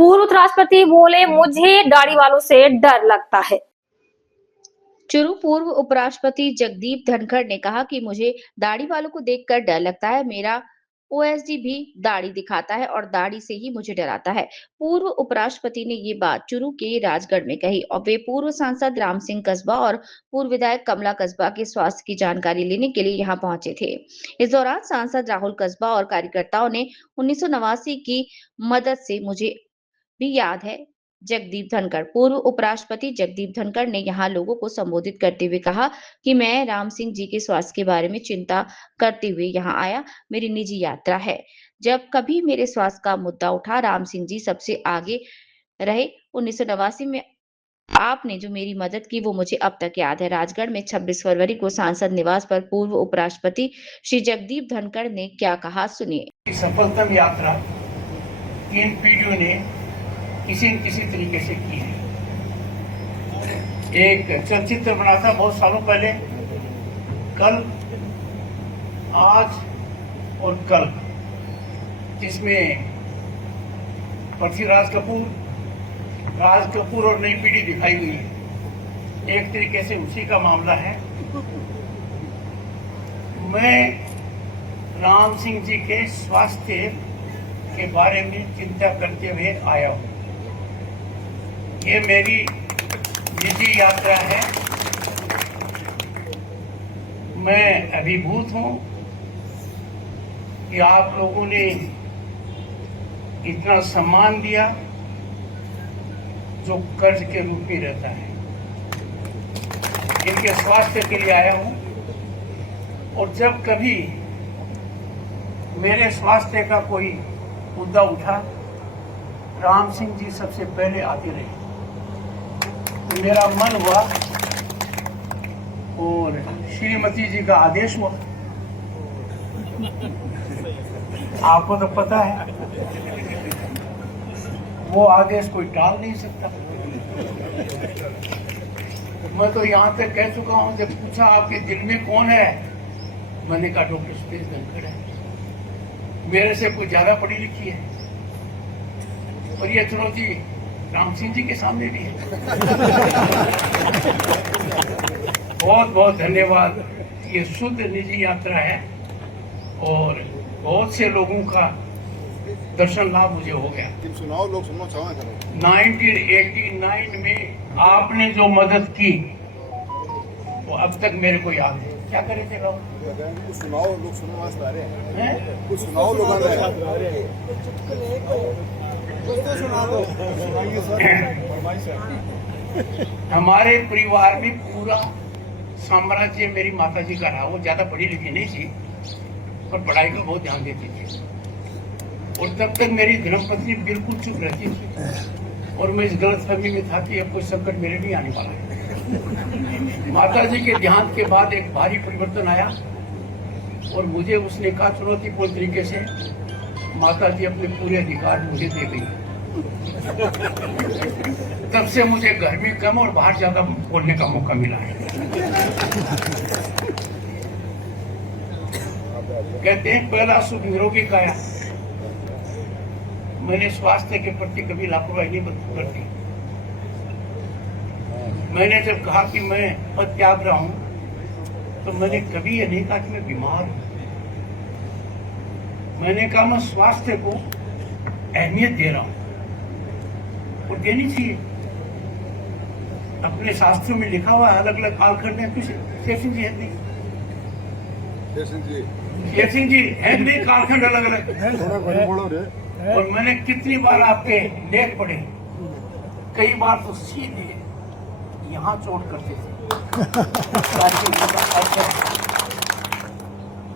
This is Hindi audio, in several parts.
पूर्व राष्ट्रपति बोले, मुझे दाढ़ी वालों से डर लगता है। चुरू पूर्व उपराष्ट्रपति जगदीप धनखड़ ने कहा कि मुझे दाढ़ी वालों को देखकर डर लगता है। मेरा ओएसडी भी दाढ़ी दिखाता है और दाढ़ी से ही मुझे डराता है। पूर्व उपराष्ट्रपति ने ये बात चुरू के राजगढ़ में कही और वे पूर्व सांसद राम सिंह कस्बा और पूर्व विधायक कमला कस्बा के स्वास्थ्य की जानकारी लेने के लिए यहाँ पहुंचे थे। इस दौरान सांसद राहुल कस्बा और कार्यकर्ताओं ने 1989 की मदद से मुझे भी याद है। जगदीप धनखड़ पूर्व उपराष्ट्रपति जगदीप धनखड़ ने यहाँ लोगों को संबोधित करते हुए कहा कि मैं राम सिंह जी के स्वास्थ्य के बारे में चिंता करते हुए यहाँ आया। मेरी निजी यात्रा है। जब कभी मेरे स्वास्थ्य का मुद्दा उठा, राम सिंह जी सबसे आगे रहे। 1989 में आपने जो मेरी मदद की वो मुझे अब तक याद है। राजगढ़ में 26 फरवरी को सांसद निवास पर पूर्व उपराष्ट्रपति श्री जगदीप धनखड़ ने क्या कहा, सुनिए। सफलतम यात्रा 3 पीढ़ियों ने किसी न किसी तरीके से की है। एक चलचित्र बना था बहुत सालों पहले, कल, आज और कल, जिसमें पृथ्वीराज कपूर, राज कपूर और नई पीढ़ी दिखाई हुई है। एक तरीके से उसी का मामला है। मैं राम सिंह जी के स्वास्थ्य के बारे में चिंता करते हुए आया हूँ। ये मेरी निजी यात्रा है। मैं अभिभूत हूँ कि आप लोगों ने इतना सम्मान दिया जो कर्ज के रूप में रहता है। इनके स्वास्थ्य के लिए आया हूँ और जब कभी मेरे स्वास्थ्य का कोई मुद्दा उठा, राम सिंह जी सबसे पहले आते रहे। तो मेरा मन हुआ और श्रीमती जी का आदेश हुआ। आपको तो पता है वो आदेश कोई टाल नहीं सकता। मैं तो यहाँ तक कह चुका हूँ, जब पूछा आपके दिल में कौन है, मैंने कहा डॉक्टर सुरेश धनखड़ है। मेरे से कोई ज्यादा पढ़ी लिखी है और ये चुनौती राम सिंह जी के सामने भी है। बहुत बहुत धन्यवाद। ये शुद्ध निजी यात्रा है और बहुत से लोगों का दर्शन लाभ मुझे हो गया। 1989 में आपने जो मदद की वो अब तक मेरे को याद है। क्या करे थे लोग? सुनाओ, लोग सुनने वास्ते आ रहे हैं। कुछ सुनाओ, लोग आ रहे हैं। हमारे परिवार में पूरा साम्राज्य मेरी माता जी का रहा। वो ज्यादा पढ़ी लिखी नहीं थी पर पढ़ाई को बहुत ध्यान देती थी और तब तक मेरी धर्मपत्नी बिल्कुल चुप रहती थी और मैं इस गलतफहमी में था कि अब कोई संकट मेरे भी आने वाला है। माता जी के देहांत के बाद एक भारी परिवर्तन आया और मुझे उसने कहा चुनौतीपूर्ण तरीके से, माता जी अपने पूरे अधिकार मुझे दे गई। तब से मुझे घर में कम और बाहर ज्यादा बोलने का मौका मिला है। कहते हैं पहला सुख निरोगी काया। मैंने स्वास्थ्य के प्रति कभी लापरवाही नहीं बरती। मैंने जब कहा कि मैं पद त्याग रहा हूं तो मैंने कभी ये नहीं कहा कि मैं बीमार हूं। मैंने कहा मैं स्वास्थ्य को अहमियत दे रहा हूं और देनी चाहिए। अपने शास्त्रों में लिखा हुआ अलग अलग कालखंड में शेर सिंह जी है नहीं, शेर सिंह जी है नहीं, कालखंड अलग अलग। और मैंने कितनी बार आपके लेख पढ़े, कई बार तो सीधे यहाँ चोट करते थे।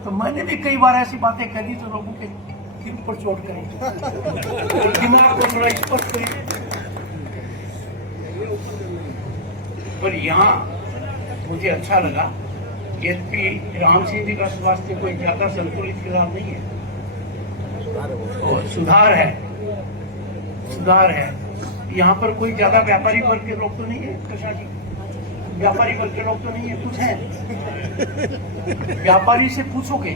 तो मैंने भी कई बार ऐसी बातें कह दी तो लोगों के दिल पर चोट करें और दिमाग को थोड़ा स्पष्ट करें। पर यहाँ मुझे अच्छा लगा। यद्यपि राम सिंह जी का स्वास्थ्य कोई ज्यादा संतुलित फिलहाल नहीं है और सुधार है, सुधार है। यहाँ पर कोई ज्यादा व्यापारी वर्ग के लोग तो नहीं है कृष्णा जी, व्यापारी वर्ग के लोग तो नहीं है, कुछ है। व्यापारी से पूछोगे